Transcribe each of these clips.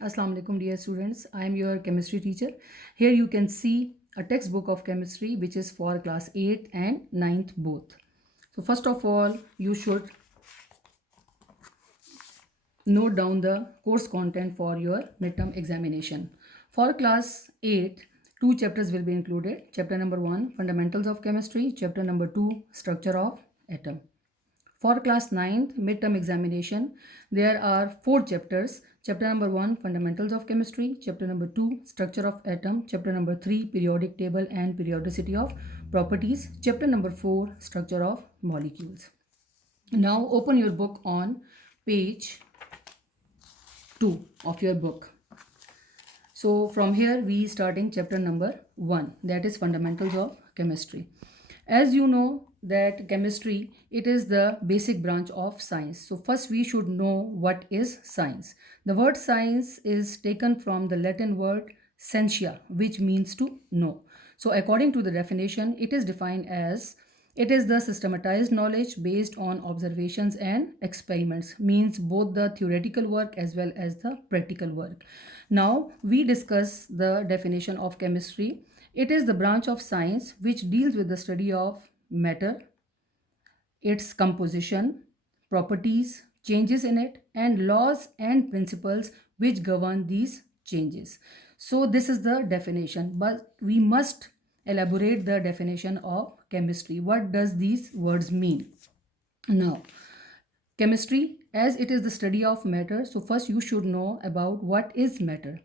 Assalamu alaikum dear students. I am your chemistry teacher. Here you can see a textbook of chemistry which is for class 8 and ninth both. So first of all you should note down the course content for your midterm examination. For class 8, two chapters will be included. Chapter number 1, Fundamentals of Chemistry. Chapter number 2, Structure of Atom. For class 9th midterm examination, there are 4 chapters. Chapter number 1, Fundamentals of Chemistry. Chapter number 2, Structure of Atom. Chapter number 3, Periodic Table and Periodicity of Properties. Chapter number 4, Structure of Molecules. Now open your book on page 2 of your book. So from here we starting chapter number 1, that is Fundamentals of Chemistry. As you know that chemistry, it is the basic branch of science. So first we should know what is science. The word science is taken from the Latin word scientia, which means to know. So according to the definition, it is defined as it is the systematized knowledge based on observations and experiments, means both the theoretical work as well as the practical work. Now we discuss the definition of chemistry. It is the branch of science which deals with the study of matter, its composition, properties, changes in it, and laws and principles which govern these changes. So, this is the definition, but we must elaborate the definition of chemistry. What does these words mean? Now, chemistry, as it is the study of matter, so first you should know about what is matter.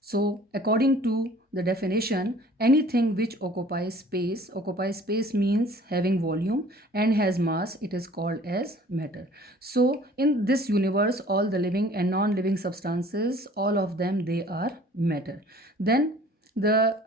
So, according to the definition, anything which occupies space means having volume and has mass, it is called as matter. So, in this universe, all the living and non-living substances, all of them, they are matter. Then the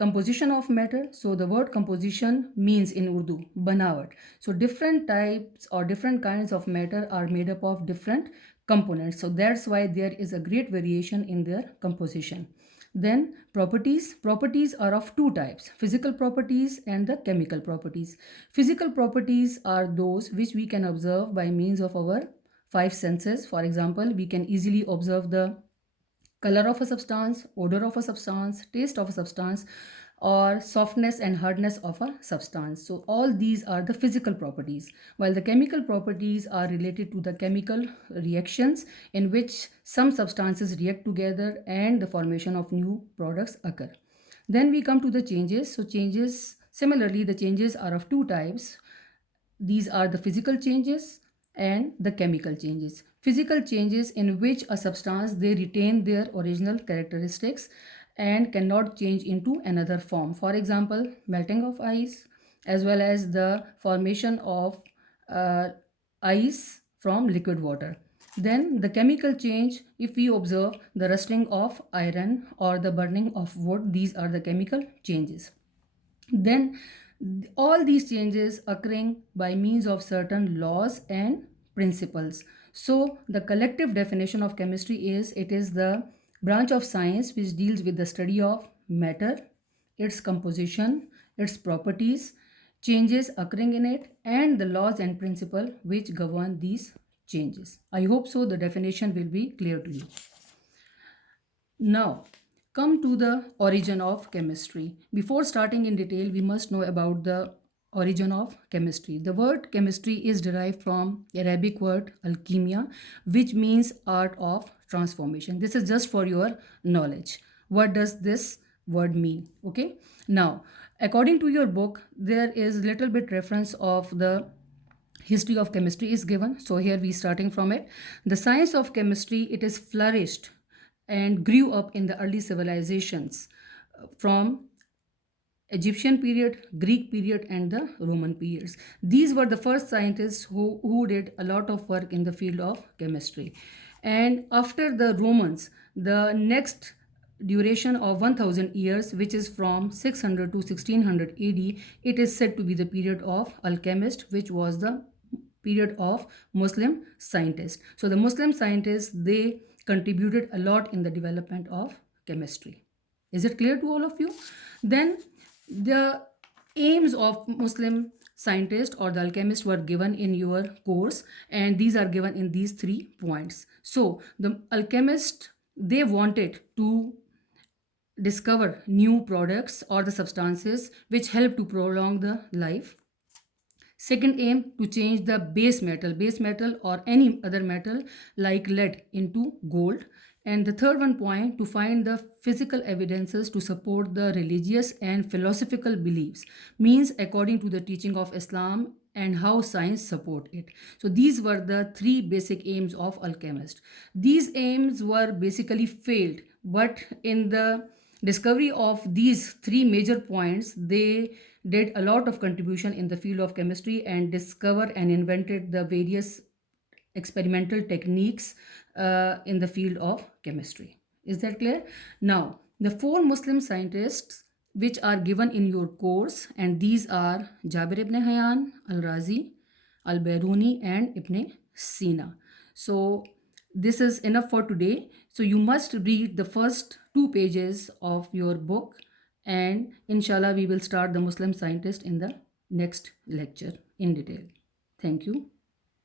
composition of matter, so the word composition means in Urdu banawat. So different types or different kinds of matter are made up of different components, so that's why there is a great variation in their composition. Then properties are of two types: physical properties and the chemical properties. Physical properties are those which we can observe by means of our five senses. For example, we can easily observe the color of a substance, odor of a substance, taste of a substance, or softness and hardness of a substance. So all these are the physical properties, while the chemical properties are related to the chemical reactions in which some substances react together and the formation of new products occur. Then we come to the changes. So similarly, the changes are of two types. These are the physical changes and the chemical changes. Physical changes in which a substance they retain their original characteristics and cannot change into another form. For example, melting of ice as well as the formation of uh, ice from liquid water. Then the chemical change, if we observe the rusting of iron or the burning of wood, these are the chemical changes. Then all these changes occurring by means of certain laws and principles. So the collective definition of chemistry is it is the branch of science which deals with the study of matter, its composition, its properties, changes occurring in it, and the laws and principle which govern these changes. I hope so the definition will be clear to you. Now, come to the origin of chemistry. Before starting in detail, we must know about the origin of chemistry. The word chemistry is derived from Arabic word alchemia, which means art of transformation. This is just for your knowledge. What does this word mean? Okay. Now, according to your book, there is little bit reference of the history of chemistry is given. So here we starting from it. The science of chemistry, it is flourished and grew up in the early civilizations from Egyptian period, Greek period, and the Roman periods. These were the first scientists who did a lot of work in the field of chemistry. And after the Romans, the next duration of 1000 years, which is from 600 to 1600 AD, it is said to be the period of alchemist, which was the period of Muslim scientists. So the Muslim scientists, they contributed a lot in the development of chemistry. Is it clear to all of you? Then the aims of Muslim scientist or the alchemist were given in your course, and these are given in these 3 points. So the alchemist, they wanted to discover new products or the substances which help to prolong the life. Second aim, to change the base metal or any other metal like lead into gold. And the third one point, to find the physical evidences to support the religious and philosophical beliefs, means according to the teaching of Islam and how science support it. So these were the 3 basic aims of alchemist. These aims were basically failed, but in the discovery of these 3 major points, they did a lot of contribution in the field of chemistry and discovered and invented the various experimental techniques in the field of chemistry. Is that clear? Now, the 4 Muslim scientists which are given in your course, and these are Jabir ibn Hayyan, Al Razi, Al Biruni, and Ibn Sina. So, this is enough for today. So, you must read the first 2 pages of your book, and inshallah, we will start the Muslim scientist in the next lecture in detail. Thank you.